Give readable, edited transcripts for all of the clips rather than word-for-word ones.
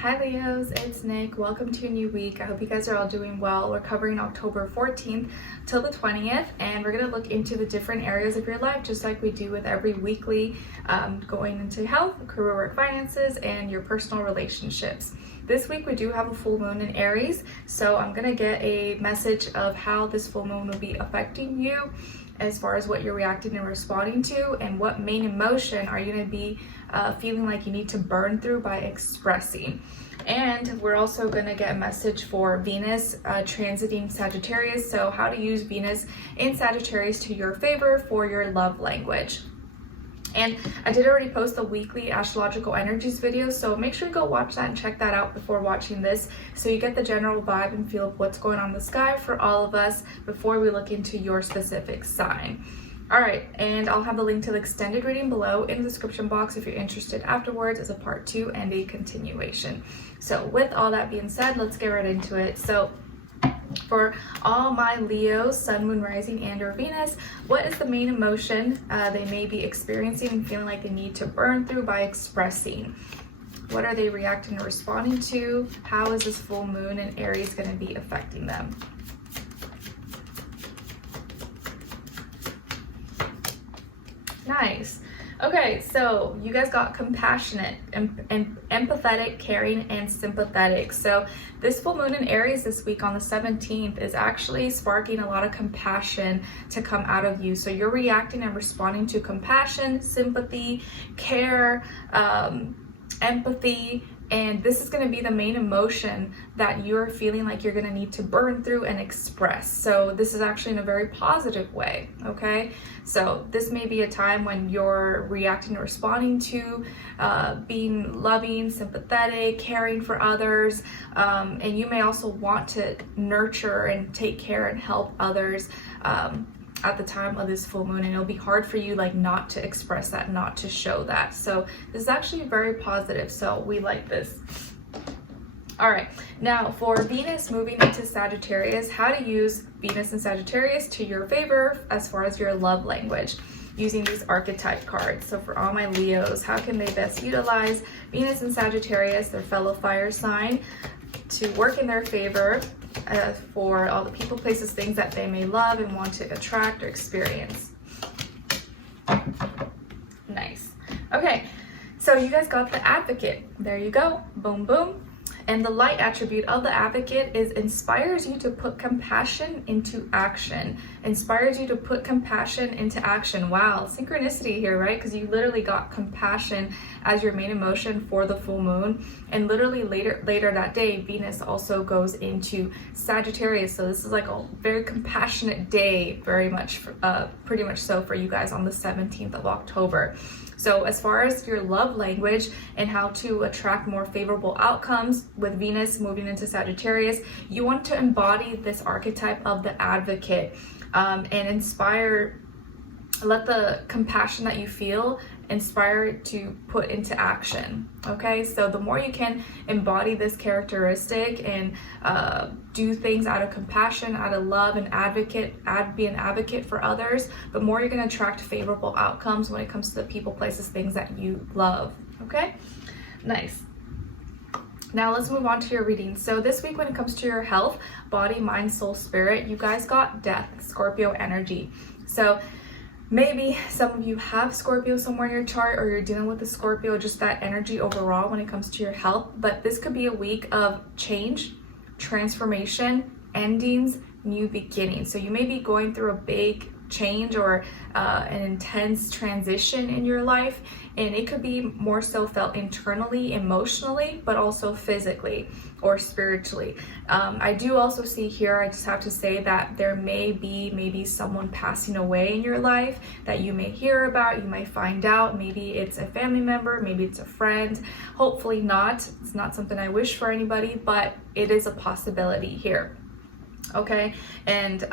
Hi Leos, it's Nick. Welcome to a new week. I hope you guys are all doing well. We're covering October 14th till the 20th, and we're going to look into the different areas of your life, just like we do with every weekly, going into health, career, work, finances, and your personal relationships. This week we do have a full moon in Aries, so I'm going to get a message of how this full moon will be affecting you as far as what you're reacting and responding to, and what main emotion are you going to be feeling like you need to burn through by expressing. And we're also going to get a message for Venus transiting Sagittarius, so how to use Venus in Sagittarius to your favor for your love language. And I did already post the weekly astrological energies video, so make sure you go watch that and check that out before watching this, so you get the general vibe and feel of what's going on in the sky for all of us before we look into your specific sign. All right, and I'll have the link to the extended reading below in the description box if you're interested afterwards as a part 2 and a continuation. So with all that being said, let's get right into it. So for all my Leos, Sun, Moon, Rising, and or Venus, what is the main emotion they may be experiencing and feeling like they need to burn through by expressing? What are they reacting and responding to? How is this full moon in Aries going to be affecting them? Nice. Okay, so you guys got compassionate, empathetic, caring, and sympathetic. So this full moon in Aries this week on the 17th is actually sparking a lot of compassion to come out of you. So you're reacting and responding to compassion, sympathy, care, empathy, and this is going to be the main emotion that you're feeling like you're going to need to burn through and express. So this is actually in a very positive way, okay? So this may be a time when you're reacting and responding to being loving, sympathetic, caring for others, and you may also want to nurture and take care and help others at the time of this full moon, and it'll be hard for you like not to express that, not to show that. So this is actually very positive, so we like this. All right, now for Venus moving into Sagittarius, how to use Venus and Sagittarius to your favor as far as your love language using these archetype cards. So for all my Leos, how can they best utilize Venus and Sagittarius, their fellow fire sign, to work in their favor for all the people, places, things that they may love and want to attract or experience? Nice. Okay, so you guys got the Advocate. There you go. Boom, boom. And the light attribute of the Advocate is inspires you to put compassion into action. Inspires you to put compassion into action. Wow, synchronicity here, right? Because you literally got compassion as your main emotion for the full moon. And literally later that day, Venus also goes into Sagittarius. So this is like a very compassionate day, very much, pretty much so for you guys on the 17th of October. So as far as your love language and how to attract more favorable outcomes with Venus moving into Sagittarius, you want to embody this archetype of the Advocate and inspire, let the compassion that you feel inspire to put into action. Okay, so the more you can embody this characteristic and do things out of compassion, out of love, and be an advocate for others, the more you're going to attract favorable outcomes when it comes to the people, places, things that you love. Okay, nice. Now let's move on to your reading. So this week when it comes to your health, body, mind, soul, spirit, you guys got Death, Scorpio energy. So maybe some of you have Scorpio somewhere in your chart, or you're dealing with the Scorpio, just that energy overall when it comes to your health. But this could be a week of change, transformation, endings, new beginnings. So you may be going through a big change or an intense transition in your life, and it could be more so felt internally, emotionally, but also physically or spiritually. I do also see here, I just have to say that there may be maybe someone passing away in your life that you may hear about, you might find out. Maybe it's a family member, maybe it's a friend. Hopefully not. It's not something I wish for anybody, but it is a possibility here. Okay, and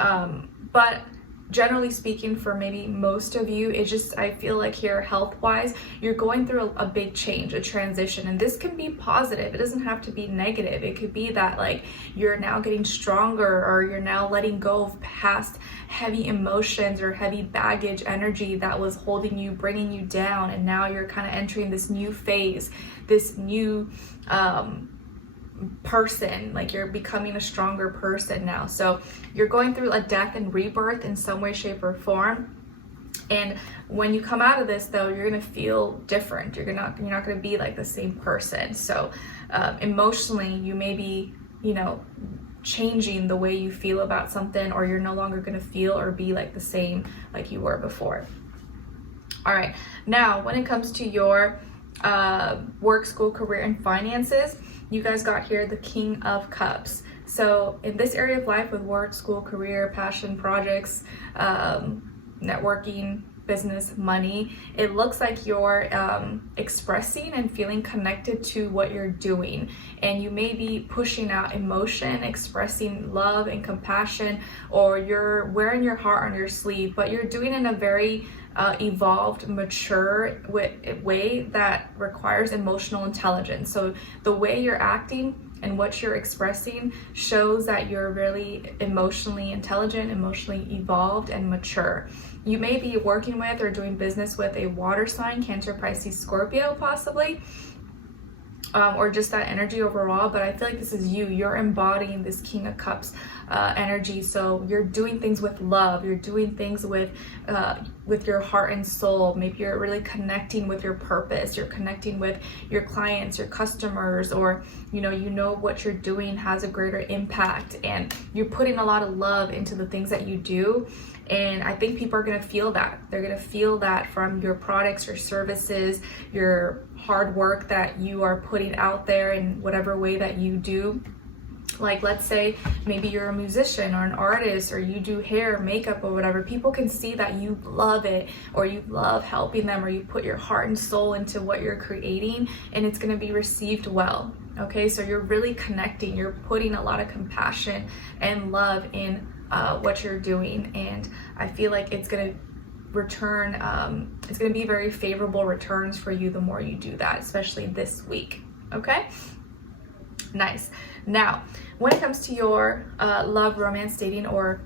but generally speaking, for maybe most of you, it's just, I feel like here health-wise, you're going through a big change, a transition, and this can be positive. It doesn't have to be negative. It could be that like you're now getting stronger, or you're now letting go of past heavy emotions or heavy baggage energy that was holding you, bringing you down, and now you're kind of entering this new phase, this new person, like you're becoming a stronger person now. So you're going through a death and rebirth in some way, shape, or form. And when you come out of this, though, you're gonna feel different. You're not gonna be like the same person. So emotionally, you may be, changing the way you feel about something, or you're no longer gonna feel or be like the same like you were before. All right, now when it comes to your work, school, career, and finances, you guys got here the King of Cups. So in this area of life with work, school, career, passion, projects, networking, business, money, it looks like you're expressing and feeling connected to what you're doing, and you may be pushing out emotion, expressing love and compassion, or you're wearing your heart on your sleeve, but you're doing it in a very evolved, mature way that requires emotional intelligence. So the way you're acting and what you're expressing shows that you're really emotionally intelligent, emotionally evolved, and mature. You may be working with or doing business with a water sign, Cancer, Pisces, Scorpio, possibly, or just that energy overall. But I feel like this is you. You're embodying this King of Cups energy. So you're doing things with love. You're doing things with your heart and soul. Maybe you're really connecting with your purpose. You're connecting with your clients, your customers, or you know what you're doing has a greater impact, and you're putting a lot of love into the things that you do. And I think people are going to feel that. They're going to feel that from your products, your services, your hard work that you are putting out there in whatever way that you do. Like, let's say maybe you're a musician or an artist, or you do hair, makeup, or whatever. People can see that you love it, or you love helping them, or you put your heart and soul into what you're creating, and it's going to be received well. Okay, so you're really connecting. You're putting a lot of compassion and love in what you're doing, and I feel like it's going to return, it's going to be very favorable returns for you the more you do that, especially this week. Okay, nice. Now when it comes to your love, romance, dating, or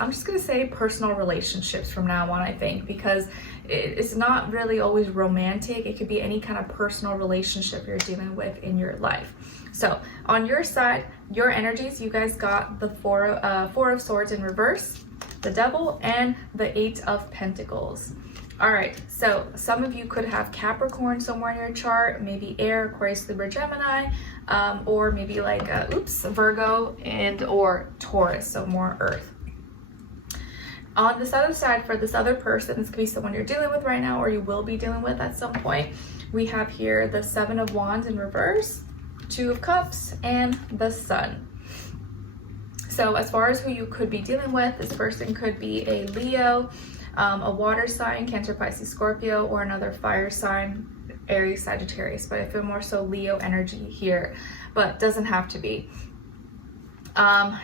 I'm just going to say personal relationships from now on, I think, because it's not really always romantic. It could be any kind of personal relationship you're dealing with in your life. So on your side, your energies, you guys got the Four of Swords in reverse, the Devil, and the Eight of Pentacles. All right, so some of you could have Capricorn somewhere in your chart, maybe Air, Aquarius, Libra, Gemini, or maybe like Virgo and or Taurus, so more Earth. On this other side, for this other person, this could be someone you're dealing with right now, or you will be dealing with at some point. We have here the Seven of Wands in reverse, Two of Cups, and the Sun. So as far as who you could be dealing with, this person could be a Leo, a water sign, Cancer, Pisces, Scorpio, or another fire sign, Aries, Sagittarius. But I feel more so Leo energy here, but doesn't have to be.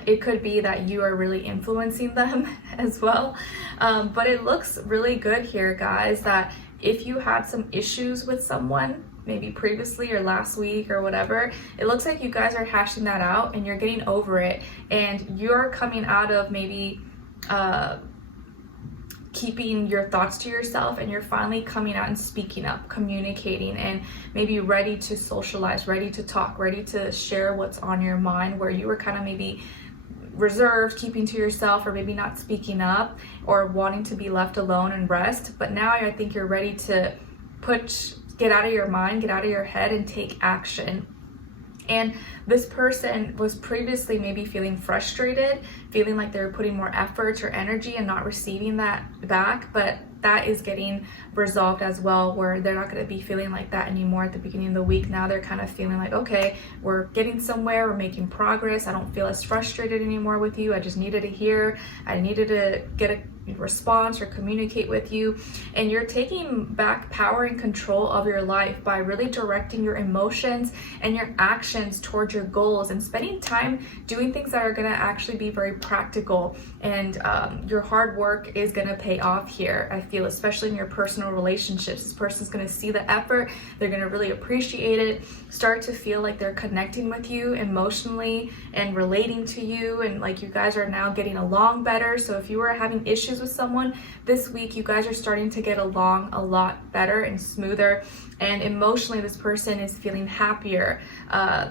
It could be that you are really influencing them as well. But it looks really good here, guys, that if you had some issues with someone, maybe previously or last week or whatever, it looks like you guys are hashing that out and you're getting over it, and you're coming out of maybe keeping your thoughts to yourself, and you're finally coming out and speaking up, communicating, and maybe ready to socialize, ready to talk, ready to share what's on your mind, where you were kind of maybe reserved, keeping to yourself, or maybe not speaking up, or wanting to be left alone and rest. But now I think you're ready to get out of your mind, get out of your head, and take action. And this person was previously maybe feeling frustrated, feeling like they were putting more effort or energy and not receiving that back, but that is getting resolved as well, where they're not going to be feeling like that anymore at the beginning of the week. Now they're kind of feeling like, okay, we're getting somewhere, we're making progress. I don't feel as frustrated anymore with you. I just needed to hear, I needed to get a response or communicate with you. And you're taking back power and control of your life by really directing your emotions and your actions towards your goals, and spending time doing things that are going to actually be very practical. And your hard work is going to pay off here, I feel, especially in your personal relationships. This person's going to see the effort, they're going to really appreciate it, start to feel like they're connecting with you emotionally and relating to you, and like you guys are now getting along better. So if you were having issues issues with someone, this week you guys are starting to get along a lot better and smoother. And emotionally, this person is feeling happier.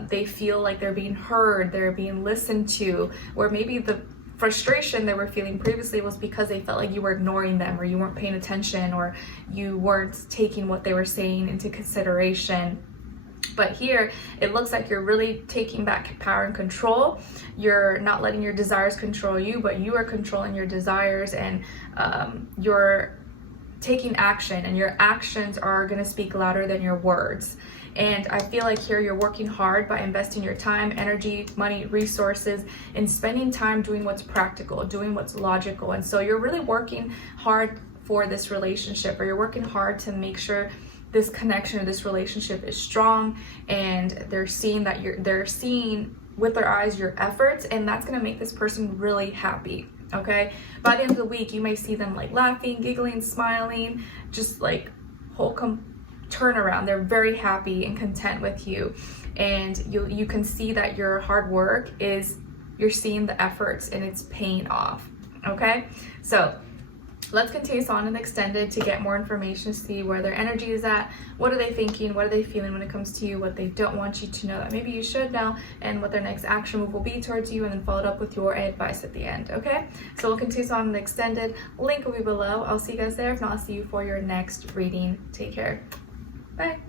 They feel like they're being heard, they're being listened to, or maybe the frustration they were feeling previously was because they felt like you were ignoring them, or you weren't paying attention, or you weren't taking what they were saying into consideration. But here, it looks like you're really taking back power and control. You're not letting your desires control you, but you are controlling your desires, and you're taking action, and your actions are going to speak louder than your words. And I feel like here you're working hard by investing your time, energy, money, resources, and spending time doing what's practical, doing what's logical. And so you're really working hard for this relationship, or you're working hard to make sure this connection or this relationship is strong, and they're seeing with their eyes your efforts, and that's going to make this person really happy. Okay, by the end of the week, you may see them like laughing, giggling, smiling, just like whole turnaround. They're very happy and content with you, and you can see that your hard work you're seeing the efforts and it's paying off. Okay, so let's continue on and extended to get more information, see where their energy is at, what are they thinking, what are they feeling when it comes to you, what they don't want you to know that maybe you should know, and what their next action move will be towards you, and then follow it up with your advice at the end. Okay, so we'll continue on and extended. Link will be below. I'll see you guys there. If not, I'll see you for your next reading. Take care. Bye.